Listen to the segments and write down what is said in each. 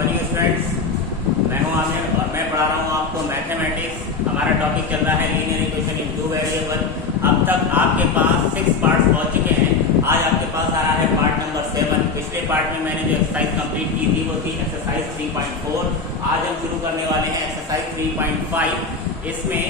Morning students, मैं हूं आमिर और मैं पढ़ा रहा हूं आपको मैथमेटिक्स। हमारा टॉपिक चल रहा है linear equation in two variable. अब तक आपके पास 6 पार्ट्स पहुंच चुके हैं। आज आपके पास आ रहा है पार्ट नंबर 7। पिछले पार्ट में मैंने जो एक्सरसाइज कंप्लीट की थी वो थी एक्सरसाइज 3.4। आज हम शुरू करने वाले हैं एक्सरसाइज 3.5। इसमें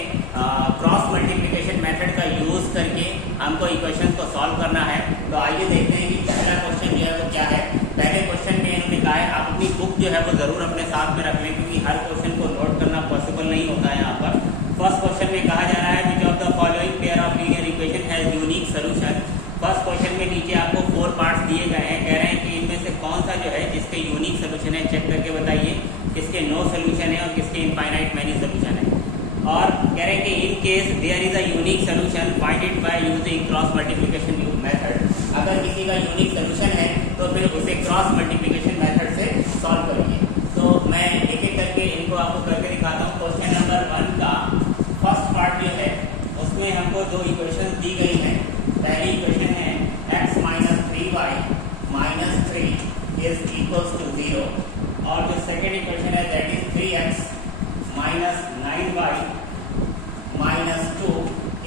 क्रॉस मल्टीप्लिकेशन मेथड का यूज करके हमको इक्वेशन को सॉल्व करना है। तो आइए देखते हैं कि पहला क्वेश्चन जो है वो क्या है। पहले क्वेश्चन में इन्होंने कहा है आप अपनी बुक जो है वो जरूर अपने साथ में रख लें, क्योंकि हर क्वेश्चन को नोट करना पॉसिबल नहीं होता है यहाँ पर। फर्स्ट क्वेश्चन में कहा जा रहा है which of the following pair of linear equation has unique solution. First question में नीचे आपको 4 पार्ट्स दिए गए हैं। कह रहे हैं कि इनमें से कौन सा जो है जिसके यूनिक सोल्यूशन है चेक करके बताइए, किसके नो सोल्यूशन है और किसके इनफाइनाइट मैनी सोल्यूशन है। और कह रहे हैं कि in case there is a unique solution find it by using cross multiplication method. अगर किसी का यूनिक सोल्यूशन है तो फिर उसे क्रॉस मल्टीप्लिकेशन मेथड से सॉल्व करिए। तो मैं एक एक करके इनको आपको करके दिखाता हूँ। क्वेश्चन नंबर 1 का फर्स्ट पार्ट जो है उसमें हमको 2 इक्वेशन दी गई हैं। पहली इक्वेशन है x minus 3y minus 3 is equals to 0 और जो सेकेंड इक्वेशन है that is 3x minus 9y minus 2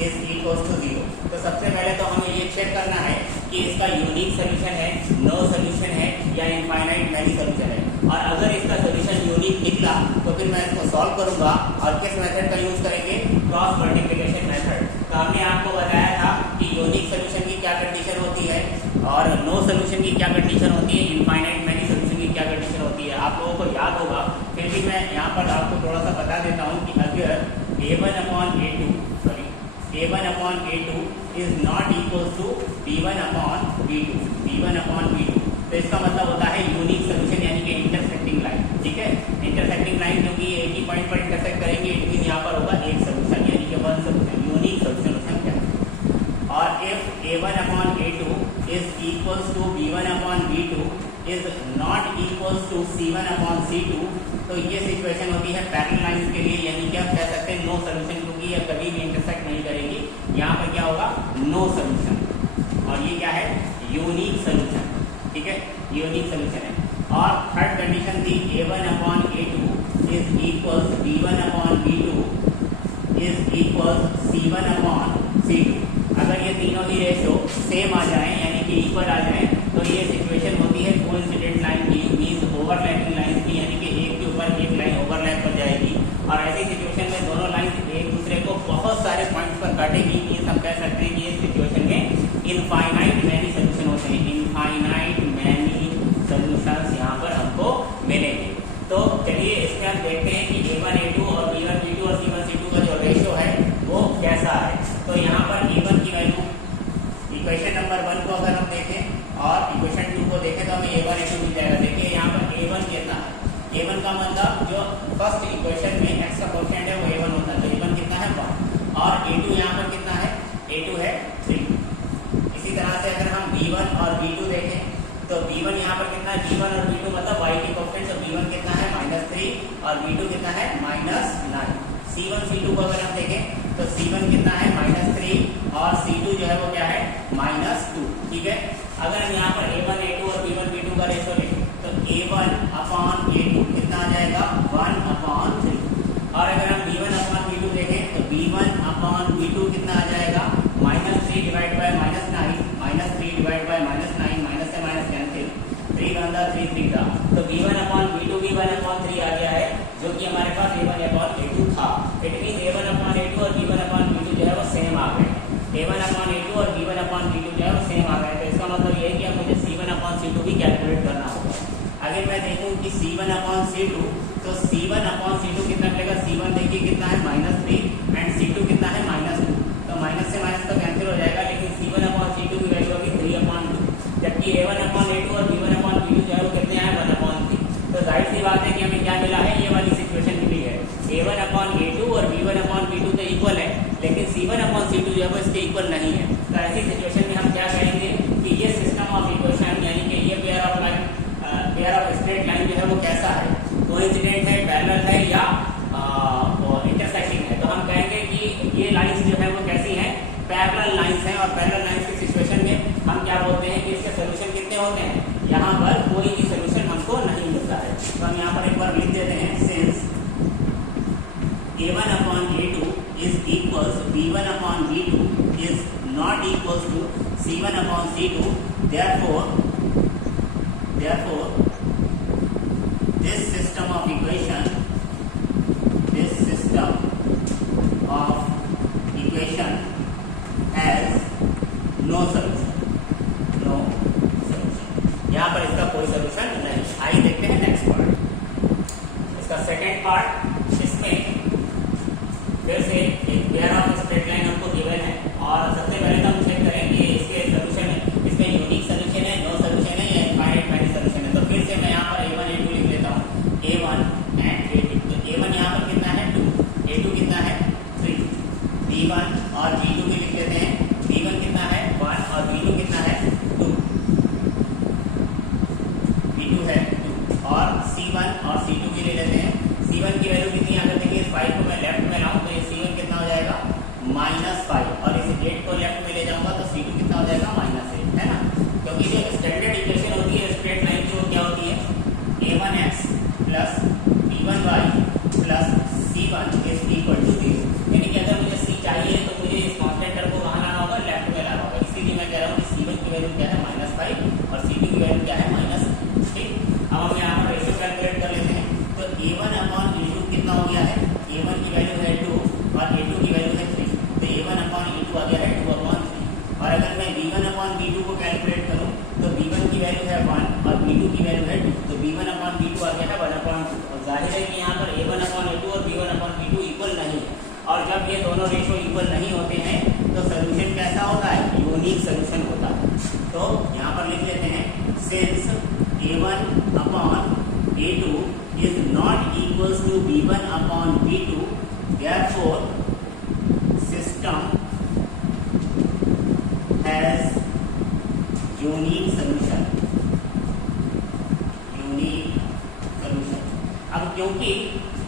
is equals to 0। तो सबसे पहले तो हमें ये चेक करना है कि इसका यूनिक सोल्यूशन है, नो सोल्यूशन है या इनफाइनाइट मैनी सोल्यूशन है। और अगर इसका सोल्यूशन यूनिक निकला तो फिर मैं इसको सॉल्व करूंगा। और किस मेथड का यूज करेंगे? Cross multiplication method. तो हमने आपको बताया था कि यूनिक सोल्यूशन की क्या कंडीशन होती है और नो सोल्यूशन की क्या कंडीशन होती है, इनफाइनाइट मैनी सोल्यूशन की क्या कंडीशन होती है। आप लोगों को याद होगा, फिर भी मैं यहाँ पर आपको थोड़ा सा बता देता हूँ कि अगर a1 upon a2 is not equals to b1 upon b2, तो इसका मतलब होता है यूनिक सोल्यूशन यानी कि इंटरसेक्टिंग लाइन। ठीक है, इंटरसेक्टिंग लाइन क्योंकि एक ही पॉइंट पर इंटरसेक्ट करेंगे, इट मीन यहाँ पर होगा एक सोल्यूशन यानी कि वन सोल्यूशन, यूनिक सोल्यूशन क्या है। और if a1 upon a2 is equals to b1 upon b2 is not equals to c1 upon c2, तो ये सिचुएशन होती है पैरेलल लाइंस के लिए, यानी कि आप कह सकते हैं नो सोल्यूशन, क्योंकि ये कभी भी इंटरसेक्ट नहीं करेगी। यहाँ पर क्या होगा? No solution. और ये क्या है? Unique solution. ठीक है, यूनिक सोल्यूशन है। और थर्ड कंडीशन थी a1 upon a2 is equals b1 upon b2 is equals c1 upon c2। अगर ये तीनों ही रेशो सेम आ जाए यानी कि इक्वल आ जाए तो ये सिचुएशन होती है कोइंसिडेंट लाइन की, मींस ओवरलैपिंग लाइन की, यानी कि एक के ऊपर एक लाइन ओवरलैप कर जाएगी। और ऐसी सिचुएशन में दोनों लाइन एक दूसरे को बहुत सारे पॉइंट्स पर काटेगी। ये हम कह सकते हैं कि इस सिचुएशन में इनफाइनाइट मैनी सोल्यूशन होते हैं, इनफाइनाइट मैनी सोल्यूशंस यहाँ पर हमको मिलेंगे। तो चलिए इसमें हम देखते हैं कि a1 a2 और b1 b2 और c1 c2 का जो रेशियो है वो कैसा है। तो यहाँ पर a1 की वैल्यू इक्वेशन नंबर 1 को अगर हम देखें और इक्वेशन 2 को देखें तो हमें a1 a2 मिल जाएगा। देखिए यहाँ पर a1 कितना है? a1 का मतलब जो फर्स्ट इक्वेशन में x का कोएफिशिएंट है वो a1 होता है, तो a1 कितना है? 1। और a2 यहाँ पर कितना है? a2 है 3। इसी तरह से अगर हम b1 और b2 देखें तो b1 यहाँ पर कितना है? b1 और b2 मतलब y के कोएफिशिएंट, तो b1 कितना है? -3 और b2 कितना है? -9। c1 c2 को अगर हम देखें तो c1 कितना है? -3 और c2 जो है वो क्या है? -2। ठीक है, अगर हम यहाँ पर a1 a2 और b1 b2 का रेशियो लें तो a1 upon a2 कितना आ जाएगा? 1/3। और अगर हम b1 upon b2 देखें तो b1 upon b2 कितना आ जाएगा? -3 divide by -9, -3 divide by -9, minus से माइनस कैंसिल, 3 1 3 3 का, तो b1 upon b2 भी 1/3 आ गया है, जो कि हमारे पास a1 upon a2 था। It mean a1 upon a2 और b1 upon b2 जो है वो सेम आ गए। a1 upon a2 और b1 upon b2 जो है वो सेम आ गए। तो इसका मतलब ये है कि अब मुझे c1 upon c2 भी कैलकुलेट करना होगा। अगर मैं देखूं कि c1 upon c2 तो c1 upon c2 कितना मिलेगा? c1 देखिए कितना है? -3 एंड c2 कितना है? -2। तो माइनस से माइनस तो कैंसिल हो जाएगा, लेकिन c1 upon c2 की वैल्यू होगी 3/2, जबकि a1 upon a2 और b1 upon b2 जो है वो कितने आए? 1/3। तो जाहिर सी बात है कि हमें क्या मिला है? ये वाली सिचुएशन मिली है। a1 upon a2 और b1 upon b2 तो इक्वल है, लेकिन c1 upon c2 जो है वो इसके इक्वल नहीं है। तो ऐसी सिचुएशन में हम क्या कहेंगे कि ये सिस्टम ऑफ इक्वेशन यानी कि ये pair of line, pair of straight line जो है वो कैसा है? कोइंसिडेंट है, पैरेलल है या इंटरसेक्टिंग है? तो हम कहेंगे कि ये लाइंस जो है वो कैसी हैं? पैरेलल लाइंस हैं। और पैरेलल लाइंस की सिचुएशन में हम क्या बोलते हैं कि इसके सोल्यूशन कितने होते हैं? यहाँ पर कोई भी सोल्यूशन हमको नहीं मिलता है। तो हम यहाँ पर therefore this system of equation has no solution, यहाँ पर इसका कोई सोल्यूशन नहीं। आइए देखते हैं नेक्स्ट पार्ट, इसका सेकेंड पार्ट। इसमें फिर से एक पेयर ऑफ स्ट्रेट लाइन हमको गिवन है और सबसे पहले तो हम चेक करेंगे इसके सोल्यूशन है, इसमें यूनिक सोल्यूशन है, नो सोल्यूशन है या इनफाइनाइट सोल्यूशन है। तो फिर से मैं यहाँ पर a1 a2 लिख लेता हूँ, a1 एंड a2। तो a1 यहाँ पर कितना है 2, a2 कितना है 3, b1 और b2 भी लिख लेते हैं, b1 कितना है 1 और b2 कितना है 2, b2 है 2 और c1 और c2 भी ले लेते हैं। c1 की वैल्यू कितनी अगर देखिए 5 को मैं लेफ्ट में लाऊं तो ये c1 कितना हो जाएगा -5 और इस 8 को लेफ्ट में ले जाऊंगा तो c2 कितना हो जाएगा -8, है ना। क्योंकि जो स्टैंडर्ड इक्वेशन होती है स्ट्रेट लाइन की वो क्या होती है a1x plus b1y plus c1 is equal to 0। यानी कि अगर मुझे c चाहिए तो मुझे इस कांस्टेंट टर्म को कहाँ लाना होगा, लेफ्ट में लाना होगा। इसीलिए मैं कह रहा हूँ कि c1 की वैल्यू क्या है -5 और c2 की वैल्यू क्या है -6। अब हम यहाँ पर रेशियो कैलकुलेट कर लेते हैं। तो a1/a2 कितना हो गया है, a1 की वैल्यू है 2 और a2 की वैल्यू है 3, तो a1/a2 आ गया है 2/3। और अगर मैं b1/b2 को कैलकुलेट करूँ तो b1 की वैल्यू है 1 और b2 की वैल्यू है 2, तो b1/b2 आ गया है 1/2। और जाहिर है कि यहाँ पर a1/a2 और b1/b2 इक्वल नहीं है, और जब ये दोनों रेशियो इक्वल नहीं होते हैं तो सोल्यूशन कैसा होता है, यूनिक सोल्यूशन होता है। तो यहाँ पर लिख लेते हैं since a1/a2 is not equals to b1/b2, therefore system has unique solution। अब क्योंकि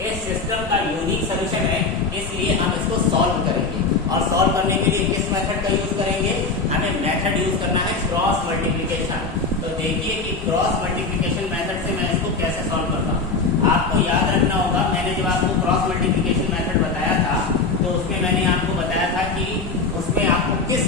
इस सिस्टम का यूनिक सोल्यूशन है इसलिए हम इसको सॉल्व करेंगे, और सॉल्व करने के लिए किस मेथड का यूज करेंगे, हमें मेथड यूज करना है क्रॉस मल्टीप्लिकेशन। तो देखिए कि क्रॉस मल्टीप्लिकेशन मेथड से मैं इसको कैसे सॉल्व करता हूँ। आपको याद रखना होगा, मैंने जब आपको क्रॉस मल्टीप्लिकेशन मेथड बताया था तो उसमें मैंने आपको बताया था कि उसमें आपको किन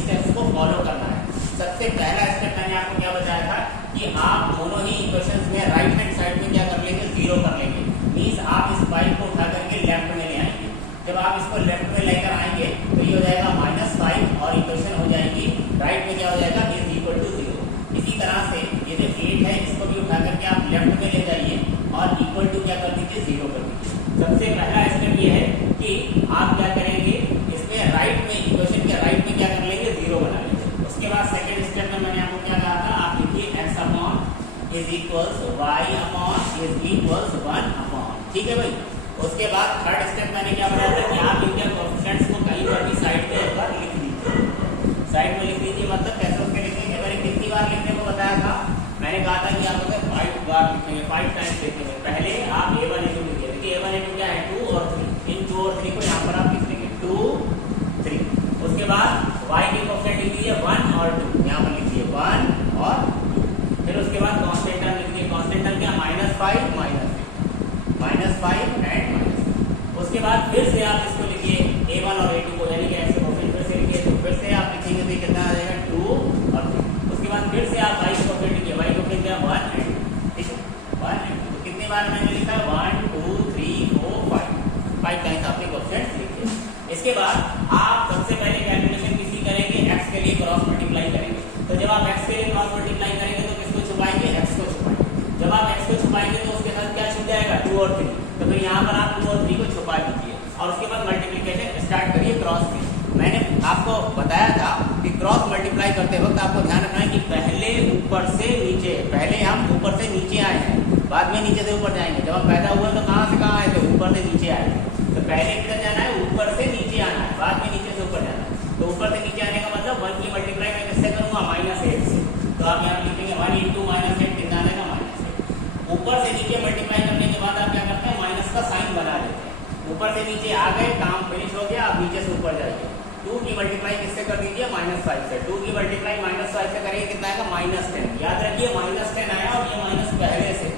स्टेप्स को फॉलो करना है। सबसे पहला स्टेप मैंने आपको क्या बताया था कि आप दोनों ही इक्वेशंस में राइट हैंड साइड में क्या कर लेंगे, 0 कर लेंगे। मींस आप इस 5 को उठा करके लेफ्ट में ले आएंगे। जब आप इसको लेफ्ट में लेकर आएंगे तो ये हो जाएगा -5 और इक्वेशन हो जाएगी राइट में क्या हो जाएगा इज इक्वल टू 0। इसी तरह से ये जो 8 है इसको भी उठा करके आप लेफ्ट में ले जाइए और इक्वल टू क्या कर दीजिए 0 कर दीजिए। सबसे पहला स्टेप ये है कि आप क्या करेंगे, इसमें राइट में इक्वेशन के राइट में क्या कर लेंगे 0 बना लेंगे। उसके बाद सेकंड स्टेप में मैंने आपको क्या कहा था, आप लिखिए x/y इज इक्वल्स 1/। ठीक है भाई। उसके बाद थर्ड स्टेप मैंने क्या बताया था कि आप इनके कोएफिशिएंट्स को कहीं पर भी साइड पे एक बार लिख लीजिए। साइड में लिख लीजिए मतलब कैसे उसके लिखेंगे, मैंने कितनी बार लिखने को बताया था, मैंने कहा था कि आप उसे 5 बार लिखेंगे, 5 टाइम्स लिखेंगे। पहले आप a1 a2 लिखिए, देखिए a1 a2 क्या है 2 और 3, इन 2 और 3 को यहाँ पर आप लिख लेंगे 2 3। उसके बाद y के कोएफिशिएंट लिख लीजिए 1 और 2, यहाँ पर लिखिए 1 और 2। फिर उसके बाद कांस्टेंट टर्म लिखिए, कांस्टेंट टर्म क्या -5 एंड -। उसके बाद फिर से आप इसको लिखिए a1 और a2 को, यानी कि ऐसे कोएफिशिएंट फिर से लिखिए, तो फिर से आप लिखेंगे तो कितना आ जाएगा 2 और 3। उसके बाद फिर से आप y कोएफिशिएंट लिखिए, y कोएफिशिएंट क्या 1 एंड 2, ठीक है 1 एंड 2। तो कितनी बार मैंने लिखा 1 2 3 4 5 टाइम्स आपने कोएफिशिएंट लिखे। इसके बाद आप सबसे पहले कैलकुलेशन किसी करेंगे, x के लिए क्रॉस मल्टीप्लाई करेंगे। तो जब आप x के लिए क्रॉस मल्टीप्लाई करेंगे तो किसको छुपाएंगे, x को छुपाएंगे। जब आप x को छुपाएंगे तो उसके साथ क्या छुप जाएगा 2 और 3, तो फिर यहाँ पर आप 2 और 3 को छुपा दीजिए और उसके बाद मल्टीप्लिकेशन स्टार्ट करिए क्रॉस में। मैंने आपको बताया था कि क्रॉस मल्टीप्लाई करते वक्त आपको ध्यान रखना है कि पहले ऊपर से नीचे, पहले हम ऊपर से नीचे आए हैं, बाद में नीचे से ऊपर जाएंगे। जब हम पैदा हुए तो कहाँ से कहाँ आए थे, ऊपर से नीचे आए थे। तो पहले किधर जाना है, ऊपर से नीचे आना है, बाद में नीचे से ऊपर जाना है। तो ऊपर से नीचे आने का मतलब 1 की मल्टीप्लाई मैं किससे करूँगा, -8 से। तो आप यहाँ लिखेंगे 1 × -8 कितना आएगा -8। ऊपर से नीचे मल्टीप्लाई करने के बाद आप क्या करते हैं, माइनस का साइन बना लेते हैं। ऊपर से नीचे आ गए, काम फिनिश हो गया, आप नीचे से ऊपर जाइए। 2 की मल्टीप्लाई किससे कर दीजिए, -5 से। 2 की मल्टीप्लाई -5 से करेंगे कितना आएगा, -10। याद रखिए -10 आया और ये माइनस पहले से,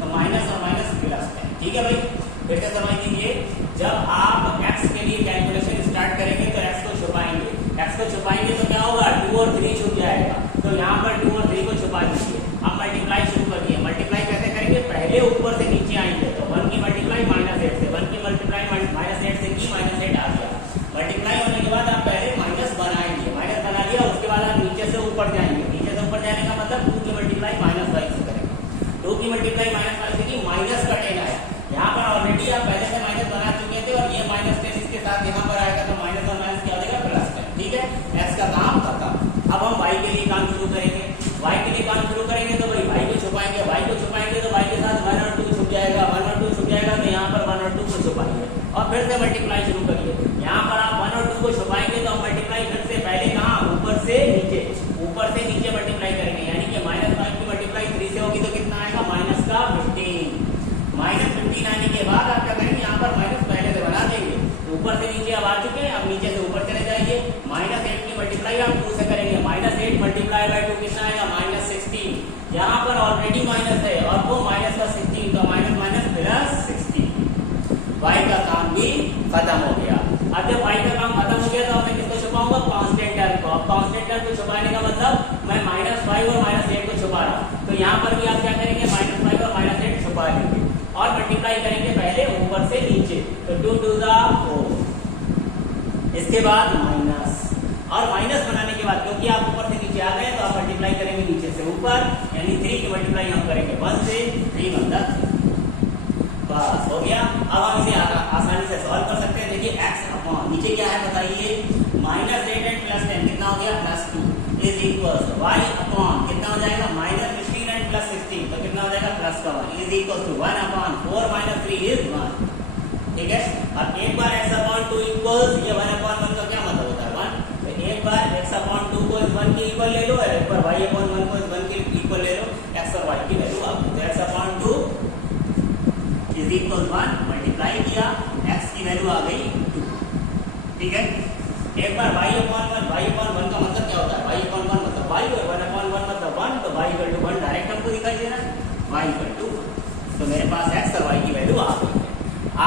तो माइनस और माइनस +10। ठीक है भाई, फिर से समझ लीजिए, जब आप x के लिए कैलकुलेशन स्टार्ट करेंगे तो x को छुपाएंगे, x को छुपाएंगे तो क्या होगा 2 और 3 छुप जाएगा। तो यहाँ पर 2 और 3 को छुपा दीजिए। अब मल्टीप्लाई तो यहाँ पर भी आप क्या करेंगे, -5 और -8 छुपा लेंगे और मल्टीप्लाई करेंगे पहले ऊपर से नीचे, तो 2 2 दा 4, इसके बाद माइनस, और माइनस बनाने के बाद क्योंकि आप ऊपर से नीचे आ गए तो आप मल्टीप्लाई करेंगे नीचे से ऊपर, यानी 3 की मल्टीप्लाई हम करेंगे 1 से, 3 1 बस हो गया। अब हम इसे आसानी से सॉल्व कर सकते हैं। देखिए x अपॉन नीचे क्या है बताइए, -8 एंड +10 कितना हो गया, +2 इज इक्वल y अपॉन कितना हो जाएगा, -15 एंड +16 तो कितना हो जाएगा, +1 is equal to 1 upon 4 - 3 is 1। ठीक है, अब एक बार x अपॉन 2 इक्वल्स, ये 1 अपॉन 1 का क्या मतलब होता है 1, तो एक बार x अपॉन 2 को 1 के इक्वल ले लो और एक बार y अपॉन 1 को 1 के इक्वल ले लो, x और y की वैल्यू अब तो x upon 2 is equal 1 multiply किया, x की वैल्यू आ गई 2। ठीक है, एक बार y अपॉन 1 का मतलब क्या होता है, y अपॉन 1 मतलब y और 1 अपॉन 1 मतलब 1, तो y इक्वल टू 1 डायरेक्ट हमको दिखाई दे रहा है, y इक्वल टू 1, तो मेरे पास x और y की वैल्यू आ गई है।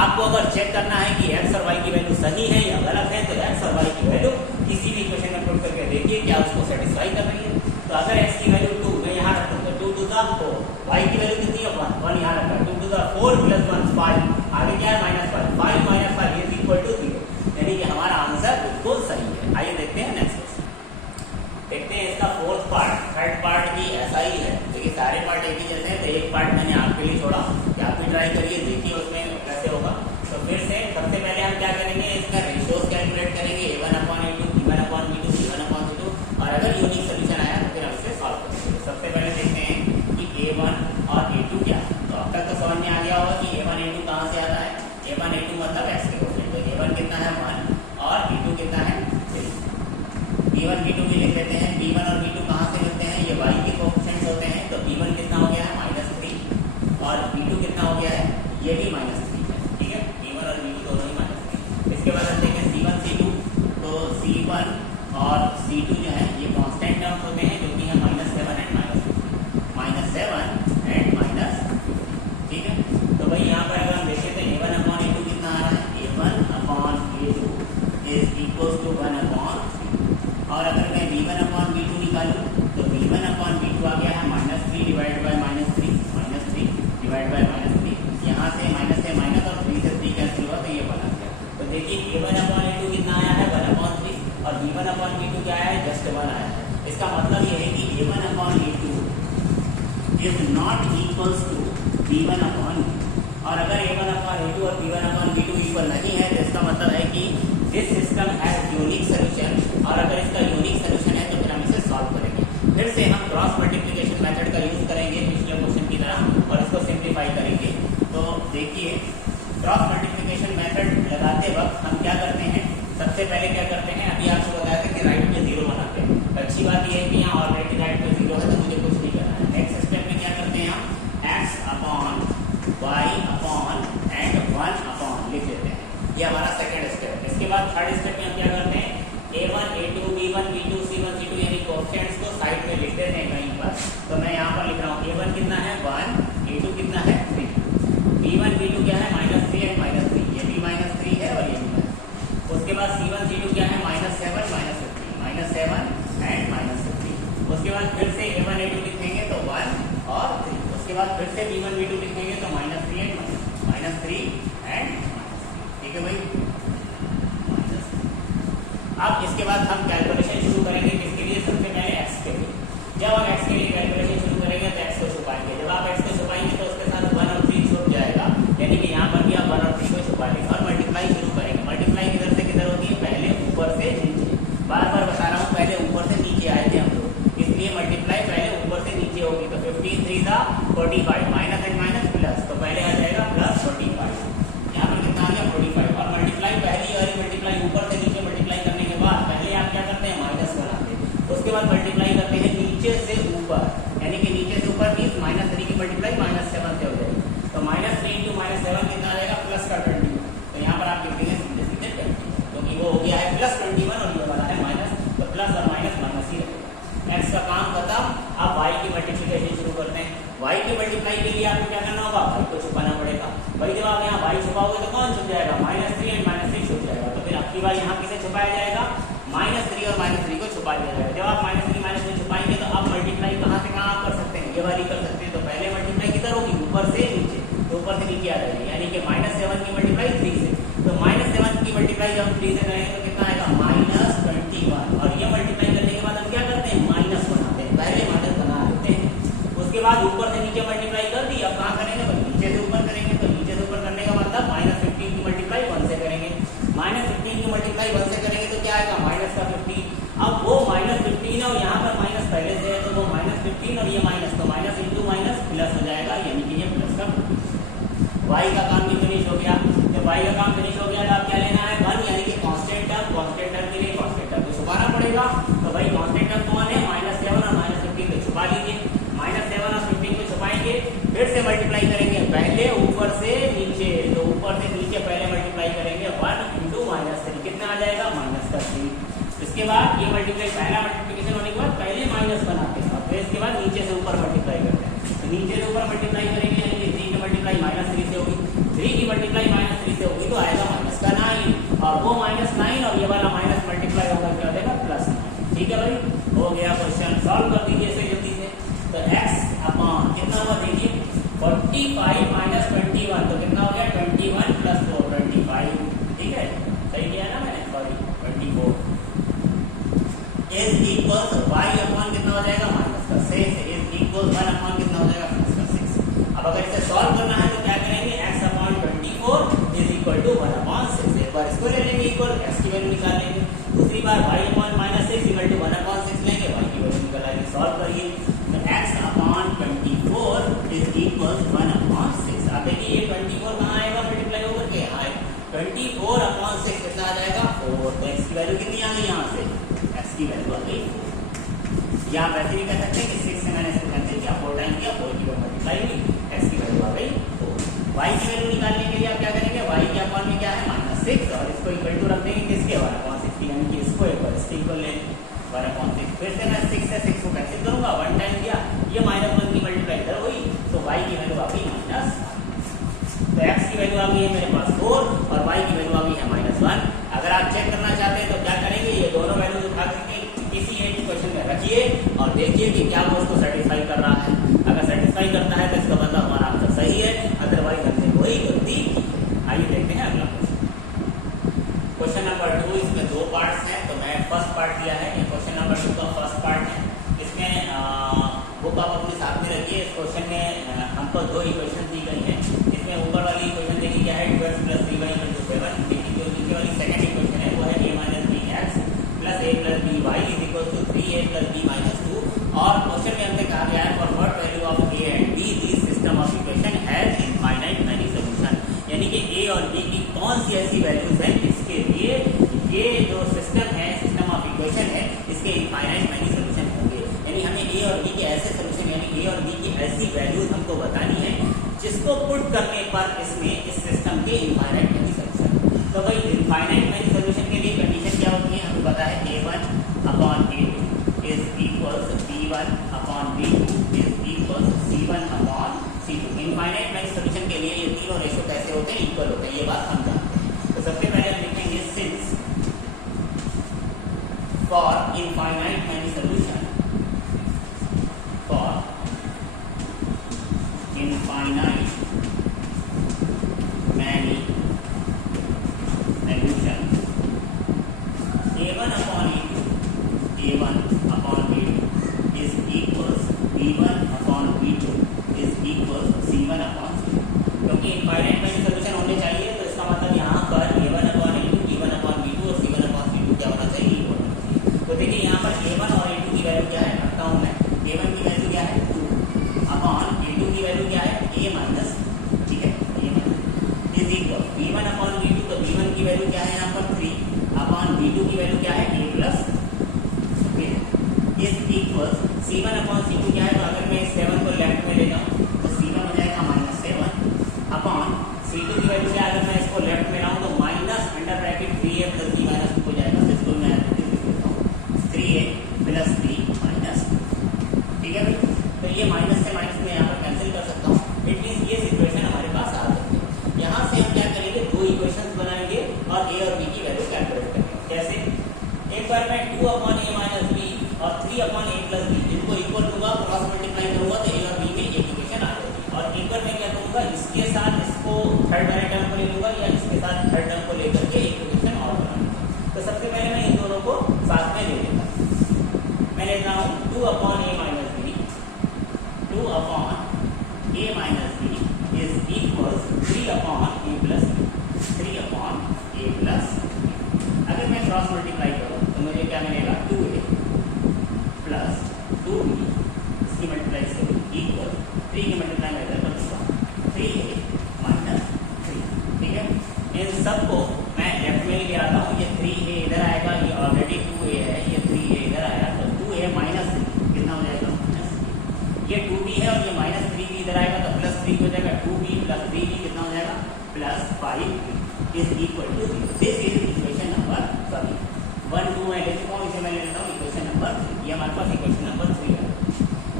आपको अगर चेक करना है कि x और y की वैल्यू सही है या गलत है, तो x और y की वैल्यू किसी भी इक्वेशन में पुट करके देखिए क्या उसको सेटिस्फाई कर रही है। तो अगर x की वैल्यू 2 मैं यहाँ रखूँ तो 2 2 4, y की वैल्यू कितनी है 1 यहाँ रखा, 2 2 4 + 1 5, आगे क्या है -5, 5 - 5 इज इक्वल टू 0, यानी कि हमारा आंसर बिल्कुल सही है। आइए देखते हैं नेक्स्ट क्वेश्चन, देखते हैं इसका फोर्थ पार्ट। थर्ड पार्ट भी ऐसा ही है, देखिए सारे पार्ट एक ही जैसे हैं, तो एक पार्ट मैंने आपके लिए छोड़ा कि आप भी ट्राई करिए, देखिए उसमें कैसे होगा। तो फिर से सबसे पहले हम क्या करेंगे, इसका रेशियोज कैलकुलेट करेंगे, a1/a2, b1/b2, c1/c2, और अगर यूनिक सोल्यूशन आया तो फिर हम इसे सॉल्व करेंगे। सबसे पहले देखते हैं कि a1 और a2 क्या है। तो अब तक तो समझ में आ गया होगा कि a1 a2 कहाँ से आता है, a1 a2 मतलब x के कोएफिशिएंट, तो a1 कितना है 1 और b2 कितना है 3। b1 b2 भी लिख लेते हैं, b1 और b2 कहाँ से मिलते हैं, ये y के कोएफिशिएंट्स होते हैं, तो b1 कितना हो गया है -3 और b2 कितना हो गया है, ये भी -3 है। ठीक है, b1 और b2 दोनों ही -3। इसके बाद हम देखें c1 c2, तो c1 और c2 जो है ये कांस्टेंट टर्म्स होते हैं जो कि है -7 एंड -2। ठीक है, तो भाई यहाँ पर अगर हम देखें तो a1/a2 कितना आ रहा है, a1/a2 इज इक्वल टू 1/3, और अगर मैं b1/b2 निकालूं तो b1/b2 आ गया है -3 डिवाइड बाय -3, -3 डिवाइड बाय -3, यहाँ से माइनस और 3 से 3 कैंसिल हुआ तो ये 1 आ गया। तो देखिए a1/a2 कितना आया है 1/3 और b1/b2 क्या आया है, जस्ट 1 आया है। इसका मतलब ये है कि a1/a2 is not equals to b1/b2, और अगर a1/a2 और b1/b2 इक्वल नहीं है तो इसका मतलब है कि this system has unique solution, और अगर इसका यूनिक सोल्यूशन है तो फिर हम इसे सॉल्व करेंगे। फिर से हम क्रॉस मल्टीप्लिकेशन मेथड का यूज करेंगे पिछले क्वेश्चन की तरह और इसको सिंप्लीफाई करेंगे। तो देखिए क्रॉस मल्टीप्लिकेशन मेथड लगाते वक्त हम क्या करते हैं, सबसे पहले क्या करते हैं, अभी आपको बताया था कि राइट पे 0 बनाते हैं। तो अच्छी बात यह है कि यहाँ ऑलरेडी राइट पे 0 है तो मुझे कुछ नहीं करना है। नेक्स्ट स्टेप में क्या करते हैं, हम x upon y upon and 1 लिख लेते हैं, ये हमारा सेकेंड स्टेप। इसके बाद थर्ड स्टेप में हम क्या करते हैं, a1 a2 b1 b2 c1 c2 यानी कोएफिशिएंट्स को साइड में लिख देते हैं कहीं पर। तो मैं यहाँ पर लिख रहा हूँ a1 कितना है 1, a2 कितना है 3, b1 b2 क्या है -3 एंड -3, ये भी -3 है और ये भी -3। उसके बाद c1 c2 क्या है -7 -7 एंड -3। उसके बाद फिर से a1 a2 लिखेंगे तो 1 और 3। उसके बाद फिर से b1 b2 लिखेंगे तो -3 एंड ठीक है भाई। अब इसके बाद हम कैलकुलेशन शुरू करेंगे, किसके लिए, सबसे पहले x के लिए। जब हम x के लिए कैलकुलेशन शुरू करेंगे तो x को छुपाएंगे, जब आप x को छुपाएंगे तो उसके साथ 1 और 3 छुप जाएगा, यानी कि यहाँ पर भी आप 1 और 3 को छुपा लेंगे और मल्टीप्लाई शुरू करेंगे। मल्टीप्लाई किधर से किधर होती है, पहले ऊपर से नीचे, बार बार बता रहा हूँ, पहले ऊपर से नीचे आए थे हम लोग, इसलिए मल्टीप्लाई पहले ऊपर से नीचे होगी। तो 15 3 45 माइनस एंड माइनस प्लस, तो पहले आ जाएगा +45, यहाँ पर कितना आ गया 45, और मल्टीप्लाई पहली वाली मल्टीप्लाई ऊपर से नीचे मल्टीप्लाई करने के बाद पहले आप क्या करते हैं माइनस बनाते हैं, उसके बाद मल्टीप्लाई करते हैं नीचे से ऊपर, यानी कि नीचे से ऊपर मीन्स -3 की मल्टीप्लाई -7 से हो जाएगी, तो -3 × -7 कितना आ जाएगा +21। तो यहाँ पर आप लिख देंगे सीधे सीधे 20, क्योंकि वो हो गया है +21 और ये वाला है माइनस, तो प्लस और माइनस माइनस ही रहेगा। x का काम खत्म। अब y की मल्टीप्लिकेशन शुरू करते हैं। y की मल्टीप्लाई के लिए आपको क्या करना होगा, y को छुपाना पड़ेगा। भाई जब आप यहाँ y छुपाओगे तो कौन छुप जाएगा, -3 एंड -3 छुप जाएगा। तो फिर आपकी बार यहाँ किसे छुपाया जाएगा, -3 और -3 को छुपा दिया जाएगा। जब आप -3 -3 छुपाएंगे तो आप मल्टीप्लाई कहाँ से कहाँ आप कर सकते हैं, ये वाली कर किधर होगी, ऊपर से नीचे, तो ऊपर से नीचे आ जाएगी, यानी कि -7 की मल्टीप्लाई 3 से, तो -7 की मल्टीप्लाई जब हम 3 से करेंगे तो कितना आएगा -21, और ये मल्टीप्लाई करने के बाद हम क्या करते हैं, माइनस बनाते हैं, पहले माइनस बना लेते हैं, उसके बाद ऊपर से नीचे मल्टीप्लाई कर दी, अब कहाँ करेंगे, नीचे से ऊपर करेंगे, तो नीचे से ऊपर करने का मतलब -15 की मल्टीप्लाई 1 से करेंगे, -15 की मल्टीप्लाई 1 से करेंगे तो क्या आएगा, -15, अब वो -15 और यहाँ पर माइनस पहले से है, तो वो -15 और ये माइनस, तो माइनस इंटू माइनस प्लस हो जाएगा, यानी कि ये प्लस का y का काम भी फिनिश हो गया। जब y का काम फिनिश हो गया तो आप क्या लेना है, 1, यानी कि कांस्टेंट टर्म के लिए कांस्टेंट टर्म को छुपाना पड़ेगा, तो भाई कांस्टेंट टर्म कौन है, -7 और -15 को छुपा लीजिए, -7 और 15 को छुपाएंगे, फिर से मल्टीप्लाई करेंगे, पहले ऊपर से नीचे, तो ऊपर से नीचे पहले मल्टीप्लाई करेंगे, 1 इंटू -3, कितना आ जाएगा, -3, इसके बाद ये मल्टीप्लाई, पहला मल्टीप्लिकेशन होने के बाद पहले माइनस बनाते हैं, फिर इसके बाद नीचे से ऊपर मल्टीप्लाई करते हैं, तो नीचे से ऊपर मल्टीप्लाई करेंगे, यानी कि 3 की मल्टीप्लाई -3 से होगी, 3 की मल्टीप्लाई -3 से होगी, तो आएगा -9, और वो -9 और ये वाला माइनस मल्टीप्लाई होगा, क्या हो जाएगा, +9, ठीक है भाई, हो गया क्वेश्चन, सॉल्व कर दीजिए इसे जल्दी से, तो x अपॉन कितना हुआ देखिए, 45 - 21, तो कितना हो गया, 21 + 4 25, ठीक है, सही किया ना मैंने, sorry 24, is equal y upon कितना हो जाएगा, -6, इज इक्वल 1 अपॉन कितना हो जाएगा, +6। अब अगर इसे सॉल्व करना है तो क्या करेंगे, x upon 24 is equal to 1 upon 6, एक बार इसको ले लेंगे इक्वल, x की वैल्यू निकाल लेंगे, दूसरी बार y upon -6 equal to 1 upon 6 लेंगे, y की वैल्यू निकालेंगे, सॉल्व करिए, तो x upon 24 is equal 1 upon 6, अब देखिए ये 24 कहाँ आएगा, मल्टीप्लाई होकर के, हाँ 24 अपॉन 6 कितना आ जाएगा, 4, तो x की वैल्यू कितनी आ गई, यहाँ से x की वैल्यू आ गई 4, या आप ऐसे भी कह सकते हैं कि 6 से मैंने इसको कैंसिल किया, 4 टाइम किया, 4 की मल्टीप्लाई हुई, x की वैल्यू आ गई 4, y की वैल्यू निकालने के लिए आप क्या करेंगे, y के अपॉन में क्या है, -6, और इसको इक्वल टू रख देंगे किसके, 1 अपॉन 6, यानी कि इसको एक बार इसके इक्वल ले 1 अपॉन 6, फिर से मैं 6 से 6 को कैंसिल करूंगा, 1 टाइम दिया, ये -1 की मल्टीप्लाई इधर हुई, तो y की वैल्यू आ गई -, तो x की वैल्यू आ गई है मेरे पास 4 और y की वैल्यू आ गई है -1। अगर आप चेक करना चाहते हैं तो क्या करेंगे, ये दोनों वैल्यूज उठा करके किसी एक क्वेश्चन में रखिए और देखिए कि क्या वो उसको सेटिस्फाई कर रहा है, अगर सेटिस्फाई करता है तो इसका मतलब हमारा आंसर सही है, अदरवाइज हमने वही गलती। आइए देखते हैं अगला क्वेश्चन नंबर 2, इसमें 2 पार्ट्स हैं, तो मैं फर्स्ट पार्ट दिया है, ये क्वेश्चन नंबर 2 का फर्स्ट पार्ट है, इसमें बुक आप अपने साथ में रखिए, इस क्वेश्चन में हमको 2 इक्वेशन दी गई है, इसमें ऊपर वाली इक्वेशन देखिए क्या है, 12 + 3y = 7, लेकिन जो नीचे वाली सेकंड इक्वेशन है वो है a - bx + a + by = 3a + b - 2, और क्वेश्चन में हमने कहा गया है for what value of a and b this system of equation has infinite many solution, यानी कि a और b की कौन सी ऐसी वैल्यूज हैं इसके लिए ये जो सिस्टम है, सिस्टम ऑफ इक्वेशन है, इसके इनफाइनाइट मैनी सॉल्यूशन होंगे, यानी हमें a और b के ऐसे सॉल्यूशन, यानी a और b की ऐसी वैल्यूज हमको बतानी है जिसको पुट करने पर इसमें इस सिस्टम के इनफाइनाइट मैनी सॉल्यूशन। तो भाई इनफाइनाइट मैनी सॉल्यूशन के लिए कंडीशन क्या होती है, हमें पता है a1 upon a2 is equal b1 upon b2 is equal c1 upon c2। Infinite many solution के लिए ये तीनों रेशो कैसे होते हैं, इक्वल होते हैं, ये बात हम जानते हैं। तो सबसे पहले हम लिखेंगे since for infinite many solution, for infinite many solution, a1 upon b2 is equals b1 upon b2 is equals c1 upon c2, क्योंकि इनफाइनाइट मैनी सॉल्यूशन होने चाहिए, तो इसका मतलब यहाँ पर a1 upon a2, b1 upon b2 और c1 upon c2 क्या होना चाहिए, इक्वल होना चाहिए। तो देखिए यहाँ पर a1 और a2 की वैल्यू क्या है, रखता हूँ मैं, a1 की वैल्यू क्या है 2 अपॉन a2 की वैल्यू क्या है a माइनस, ठीक है, a minus is equal b1 upon b2, तो b1 की वैल्यू क्या है यहाँ पर 3 अपॉन b2 की वैल्यू क्या है a plus is equal c1 upon c2 क्या है, तो अगर मैं 7 को लेफ्ट में ले जाऊँ तो c1 हो जाएगा -7 अपॉन c2 की वैल्यू क्या है, अगर मैं इसको लेफ्ट में लाऊँ तो minus under bracket 3a + b - 2 हो जाएगा, तो इसको मैं लिख देता हूँ 3a + b - 2, ठीक है भाई, तो ये माइनस से माइनस में यहाँ पर कैंसिल कर सकता हूँ, इट मींस ये इक्वेशन हमारे पास आ सकती है। यहाँ से हम क्या करेंगे, 2 इक्वेशंस बनाएंगे और a और b की वैल्यू कैलकुलेट करेंगे। कैसे, एक बार मैं 2 अपॉन a - b और 3 अपॉन a + b इनको इक्वल दूंगा पर मैं क्या करूंगा, इसके साथ इसको थर्ड वाले टर्म को ले लूंगा या इसके साथ थर्ड टर्म को लेकर के एक इक्वेशन और बनाऊंगा। तो सबसे पहले मैं इन दोनों को साथ में ले लेता हूँ। मैं लेता हूँ 2 upon a minus B, 2 upon a minus B is equals 3 upon a plus B, 3 upon a plus. अगर मैं क्रॉस मल्टीप्लाई करूँ तो मुझे क्या मिलेगा, 2a प्लस 2b, इसकी मल्टीप्लाई करूँ इक्वल 3 की मल्टीप्लाई में इधर करूँगा 3a माइनस 3। ठीक है, इन सबको मैं लेफ्ट में ही ले आता हूँ। ये 3a इधर आएगा, ये ऑलरेडी 2a है, ये 3a इधर आया तो 2a माइनस 3 कितना हो जाएगा, माइनस। ये 2b है और ये माइनस 3b इधर आएगा तो प्लस 3 हो जाएगा, 2b प्लस 3b कितना हो जाएगा, plus 5b is equal to 0। This is equation number 1, 2 मैं ले चुका हूँ, इसे मैं ले लेता हूँ इक्वेशन नंबर 3। ये हमारे पास इक्वेशन नंबर 3 है।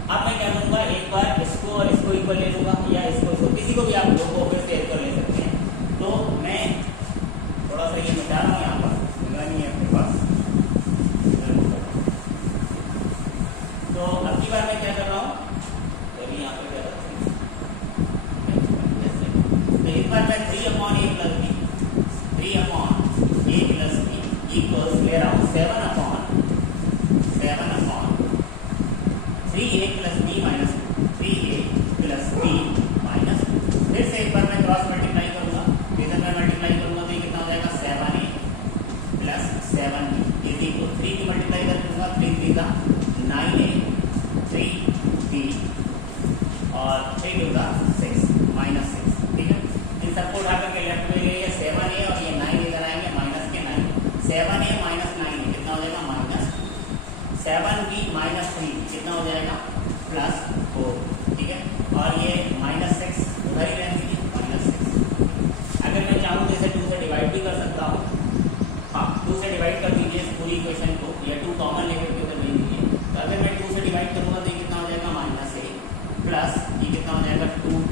अब मैं क्या करूँगा, एक बार इसको और इसको इक्वल ले लूँगा या इसको किसी को भी आप दो को फिर से इक्वल ले सकते हैं। तो मैं थोड़ा सा ये मिटा रहा हूँ, यहाँ पर नहीं है अपने पास। तो अब की बार मैं क्या कर रहा हूँ, अभी यहाँ पर क्या करते हैं, तो इस बार मैं 3 upon a plus B, 3 upon a plus B equals ले रहा हूँ 7 upon 3a plus b minus 3a plus b minus. फिर से एक बार मैं क्रॉस मल्टीप्लाई करूंगा, इधर मैं मल्टीप्लाई करूंगा तो ये कितना हो जाएगा, 7a plus 7b is equal 3 की मल्टीप्लाई कर दूंगा, 3 3 का 9a 3b और 3 2 का 6 माइनस 6। ठीक है, इन सबको उठा करके लेफ्ट में ले, 7a और ये 9 इधर आएंगे माइनस के 9, 7a माइनस 9 कितना हो जाएगा, माइनस 7b माइनस 3 कितना हो जाएगा, प्लस 4। ठीक है, और ये माइनस 6 उधर ही रहने दीजिए, माइनस 6। अगर मैं चाहूँ तो इसे 2 से डिवाइड भी कर सकता हूँ। हाँ, 2 से डिवाइड कर दीजिए इस पूरी इक्वेशन को, या 2 कॉमन लेकर के उधर ले लीजिए। तो अगर मैं 2 से डिवाइड करूँगा तो ये कितना हो जाएगा, माइनस a प्लस ये कितना हो जाएगा, 2b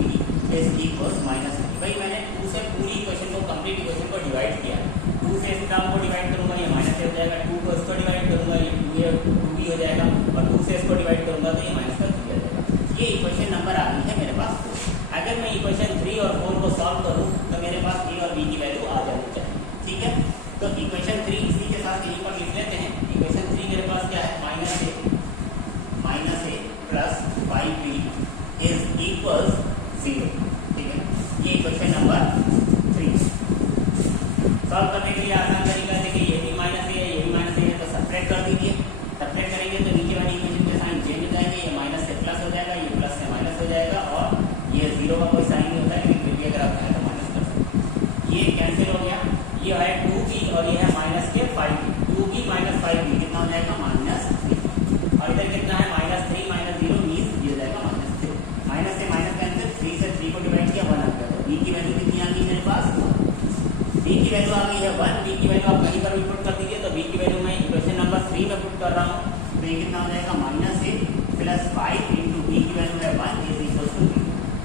इज इक्वल्स माइनस 3। भाई मैंने 2 से पूरी इक्वेशन को, कंप्लीट इक्वेशन को डिवाइड किया। 2 से इस टर्म को डिवाइड करूँगा, ये माइनस a हो जाएगा, 2 को इसको डिवाइड करूँगा, ये 2b हो जाएगा, और 2 से इसको डिवाइड करूँगा तो ये माइनस का 3 हो जाएगा। ये इक्वेशन नंबर आ गई है मेरे पास। अगर मैं इक्वेशन 3 और 4 को सॉल्व करूँ तो मेरे पास a और b की वैल्यू आ जानी चाहिए। ठीक है, तो इक्वेशन 3 इसी के साथ यहीं पर लिख लेते हैं। इक्वेशन 3 मेरे पास क्या है, minus a plus 5b is equals 0। ठीक है, ये इक्वेशन नंबर 3 सॉल्व करने के लिए आसान तरीका है कि ये भी माइनस a है, ये भी माइनस a है, तो सब्ट्रैक्ट कर दीजिए। सब्ट्रैक्ट करेंगे तो नीचे वाली इक्वेशन के साइन चेंज हो जाएंगे, ये माइनस से प्लस हो जाएगा, ये प्लस से माइनस हो जाएगा, और ये 0 का कोई साइन नहीं होता है, लेकिन फिर भी अगर आप चाहें तो माइनस कर सकते हैं। ये कैंसिल हो गया, ये है 2b और ये है माइनस के 5b, 2b माइनस 5b कितना हो जाएगा, माइनस 3। और इधर कितना है, माइनस 3 माइनस 0 मीन्स ये हो जाएगा माइनस 3। माइनस से माइनस कैंसिल, 3 से 3 को डिवाइड किया, 1 आ गया। तो b की वैल्यू कितनी आ गई मेरे पास, b की वैल्यू आ गई है 1। b की वैल्यू आप कहीं पर भी पुट कर दीजिए, तो b की वैल्यू मैं इक्वेशन नंबर 3 में पुट कर रहा हूँ, तो ये कितना हो जाएगा, minus a plus 5 into b की वैल्यू है 1 इज इक्वल टू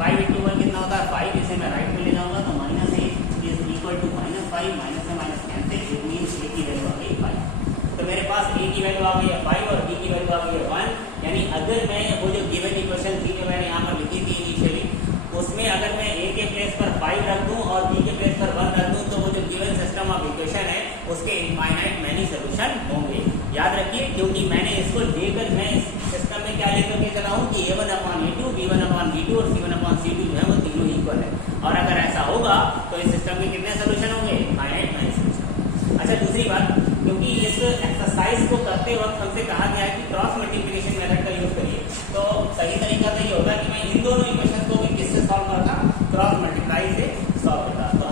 5 इंटू 1 कितना होता है, 5। इसे मैं राइट में ले जाऊंगा तो minus a is equal to minus 5, minus से minus cancel, it means a की वैल्यू आ गई 5। तो मेरे पास a की वैल्यू आ गई है 5 और b की वैल्यू आ गई है 1। यानी अगर मैं वो जो गिवन इक्वेशन थी जो मैंने यहाँ पर लिखी थी इनिशियली, उसमें अगर मैं a के प्लेस पर 5 रख दूं और b के प्लेस पर 1 रख दूं तो वो जो गिवन सिस्टम ऑफ इक्वेशन है उसके इनफाइनाइट मैनी सॉल्यूशन होंगे। याद रखिए, क्योंकि मैंने इसको लेकर, मैं इस सिस्टम में क्या लेकर के चला हूँ कि a1 upon a2, b1 upon b2 और c1 अपॉन c2 जो है वो तीनों इक्वल है। और अगर ऐसा होगा तो इस सिस्टम के कितने सोल्यूशन होंगे, इनफाइनाइट मैनी सोल्यूशन। अच्छा, दूसरी बात, क्योंकि इस एक्सरसाइज को करते वक्त हमसे कहा गया है कि क्रॉस मल्टीप्लिकेशन मेथड का यूज करिए, तो सही तरीका तो ये होगा कि मैं इन दोनों इक्वेशन को भी किससे सॉल्व करता, क्रॉस मल्टीप्लाई से सॉल्व करता। तो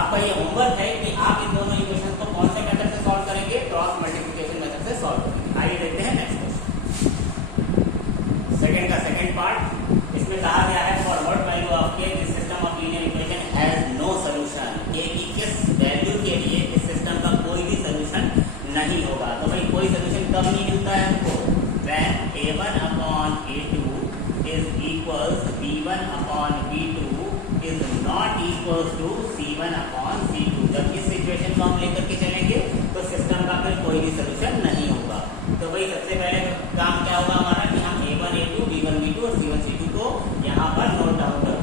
आपका ये होमवर्क है कि आप इन दोनों इक्वेशन को कौन से मेथड से सॉल्व करेंगे, क्रॉस मल्टीप्लिकेशन मेथड से सॉल्व करेंगे। आइए देखते हैं नेक्स्ट क्वेश्चन, सेकंड का सेकंड पार्ट। इसमें कहा गया है for what value of k this system of linear equation has no solution. k की किस वैल्यू के लिए इस सिस्टम का कोई भी सॉल्यूशन नहीं होगा। तो भाई कोई सॉल्यूशन कब नहीं मिलता है हमको, when a1 upon a2 is equals b1 upon b2 is not equals to c1 upon c2। जब इस सिचुएशन को हम लेकर के चलेंगे तो सिस्टम का फिर कोई भी सॉल्यूशन नहीं होगा। तो भाई सबसे पहले काम क्या होगा हमारा कि हम a1 a2 b1 b2 और c1 c2 को यहाँ पर नोट डाउन कर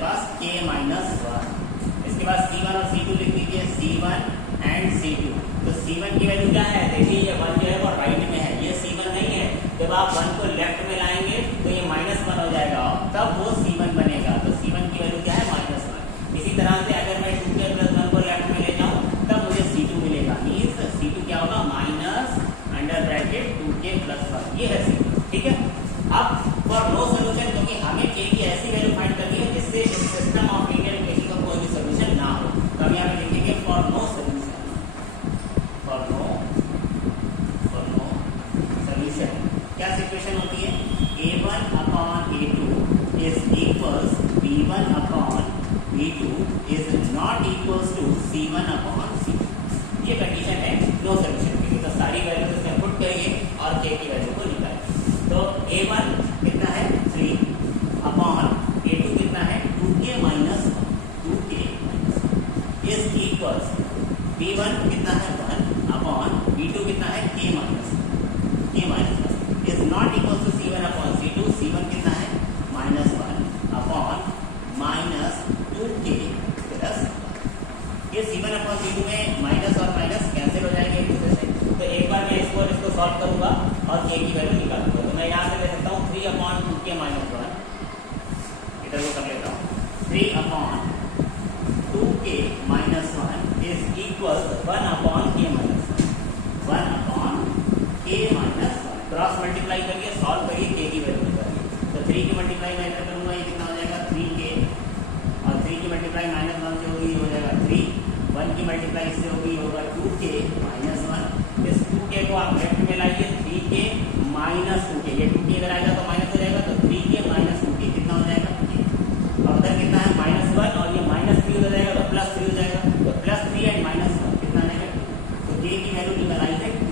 पास k माइनस 1। इसके बाद C1 और C2 लिख दीजिए, C1 एंड C2। तो C1 की वैल्यू क्या है, देखिए ये 1 जो है वो राइट में है, ये C1 नहीं है। जब आप 1 को लेफ्ट में लाएंगे तो ये -1 हो जाएगा, तब वो C1 बनेगा। तो C1 की वैल्यू क्या है, -1। इसी तरह से अगर मैं 2k + 1 को लेफ्ट में ले जाऊं तब मुझे C2 मिलेगा। मीन्स C2 क्या होगा, -(2k + 1)। ये है C2, ठीक है। अब फॉर नो सोल्यूशन, क्योंकि हमें k की ऐसी वैल्यू फाइंड करनी है जिससे इस सिस्टम ऑफ लीनियर इक्वेशन का कोई भी सोल्यूशन ना हो, तो हम यहाँ पे लिखेंगे for no solution. For no solution क्या सिचुएशन होती है, a1/a2 is equals b1/b2 is not equals to c1/c2। ये कंडीशन है नो सोल्यूशन के लिए। तो सारी वैल्यूज इसमें पुट करिए और k की वैल्यू को निकालिए। तो a1 कितना है 3/a2 कितना है 2k - 1 इज इक्वल्स b1 कितना है 1/b2 कितना है k - 1 is not equals to c1/c2। c1 कितना है -1/-2k + 1। ये c1/c2 में माइनस और माइनस कैंसिल हो जाएंगे एक दूसरे से। तो एक बार मैं इसको सॉल्व करूंगा और k की वैल्यू निकालूंगा। तो मैं यहाँ से ले सकता हूँ 3/2k - 1, इधर को कर लेता हूँ। 3/2k - 1 is equal 1/k - 1 cross multiply करिए, सॉल्व करिए, k की वैल्यू निकालिए। तो 3 की मल्टीप्लाई मैं इधर करूंगा, ये कितना हो जाएगा 3k, और 3 की मल्टीप्लाई -1 से होगी, हो जाएगा 3। 1 की मल्टीप्लाई इससे होगी, होगा 2k - 1। इस 2k को आप लेफ्ट में लाइए, 3k - 2k, ये 2k अगर आएगा तो माइनस हो जाएगा, तो 3k - 2k कितना हो जाएगा, और उधर कितना है -1 और ये -3 हो जाएगा, तो +3 हो जाएगा। तो +3 एंड -1 कितना आएगा 2। तो k की वैल्यू निकल आई है 2,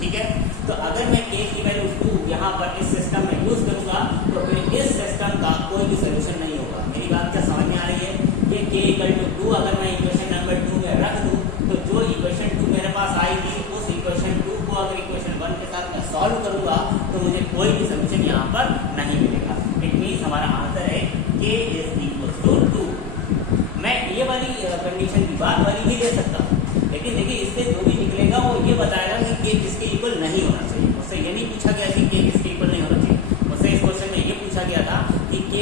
ठीक है। तो अगर मैं k की वैल्यू 2 यहाँ पर इस सिस्टम में यूज करूंगा तो फिर इस सिस्टम का कोई भी सोल्यूशन नहीं होगा। मेरी बात क्या समझ में आ रही है, ये k = 2 अगर मैं इक्वेशन नंबर 2 में रख दूं तो जो इक्वेशन 2 मेरे पास आएगी उस इक्वेशन 2 को अगर इक्वेशन 1 के साथ मैं सॉल्व करूंगा तो मुझे कोई भी सोल्यूशन यहाँ पर नहीं मिलेगा। इट मीन्स हमारा आंसर है k = 2। मैं ये वाली कंडीशन की बात वाली भी दे सकता हूँ, लेकिन देखिए इससे जो भी निकलेगा वो ये बताएगा कि k किसके इक्वल नहीं होना चाहिए। मुझसे ये नहीं पूछा गया कि k किसके इक्वल नहीं होना चाहिए। मुझसे इस क्वेश्चन में ये पूछा गया था कि k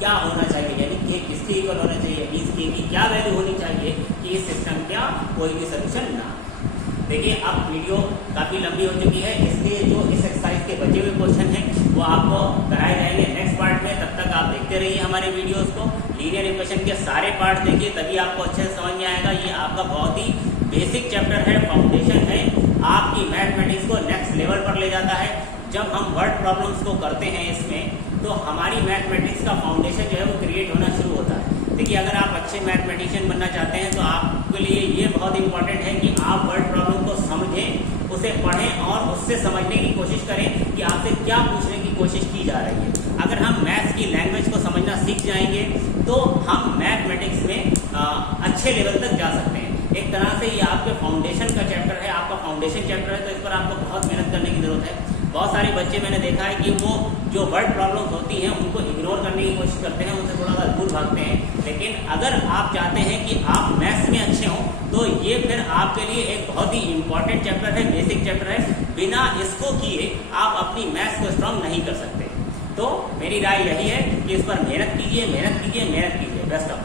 क्या होना चाहिए, यानी k किसके इक्वल होना चाहिए, मीन्स k की क्या वैल्यू होनी चाहिए कि इस सिस्टम का कोई भी सोल्यूशन ना। देखिए अब वीडियो काफ़ी लंबी हो चुकी है, इसलिए जो इस एक्सरसाइज के बचे हुए क्वेश्चन हैं वो आपको कराए जाएंगे नेक्स्ट पार्ट में। तब तक आप देखते रहिए हमारे वीडियोस को, लीनियर इक्वेशन के सारे पार्ट देखिए, तभी आपको अच्छे से समझ में आएगा। ये आपका बहुत ही बेसिक चैप्टर है, फाउंडेशन है, आपकी मैथमेटिक्स को नेक्स्ट लेवल पर ले जाता है। जब हम वर्ड प्रॉब्लम्स को करते हैं इसमें तो हमारी मैथमेटिक्स का फाउंडेशन जो है वो क्रिएट होना शुरू होता है। देखिए अगर आप अच्छे मैथमेटिशियन बनना चाहते हैं तो आपके लिए ये बहुत इंपॉर्टेंट है कि आप वर्ड प्रॉब्लम को समझें, उसे पढ़ें और उससे समझने की कोशिश करें कि आपसे क्या पूछने की कोशिश की जा रही है। अगर हम मैथ्स की लैंग्वेज को समझना सीख जाएंगे तो हम मैथमेटिक्स में अच्छे लेवल तक जा सकते हैं। एक तरह से ये आपके फाउंडेशन का चैप्टर है, आपका फाउंडेशन चैप्टर है, तो इस पर आपको बहुत मेहनत करने की जरूरत है। बहुत सारे बच्चे मैंने देखा है कि वो जो वर्ड प्रॉब्लम्स होती हैं उनको इग्नोर करने की कोशिश करते हैं, उनसे थोड़ा सा दूर भागते हैं। लेकिन अगर आप चाहते हैं कि आप मैथ्स में अच्छे हों तो ये फिर आपके लिए एक बहुत ही इंपॉर्टेंट चैप्टर है, बेसिक चैप्टर है। बिना इसको किए आप अपनी मैथ्स को स्ट्रॉन्ग नहीं कर सकते। तो मेरी राय यही है कि इस पर मेहनत कीजिए, मेहनत कीजिए, मेहनत कीजिए। Best of luck.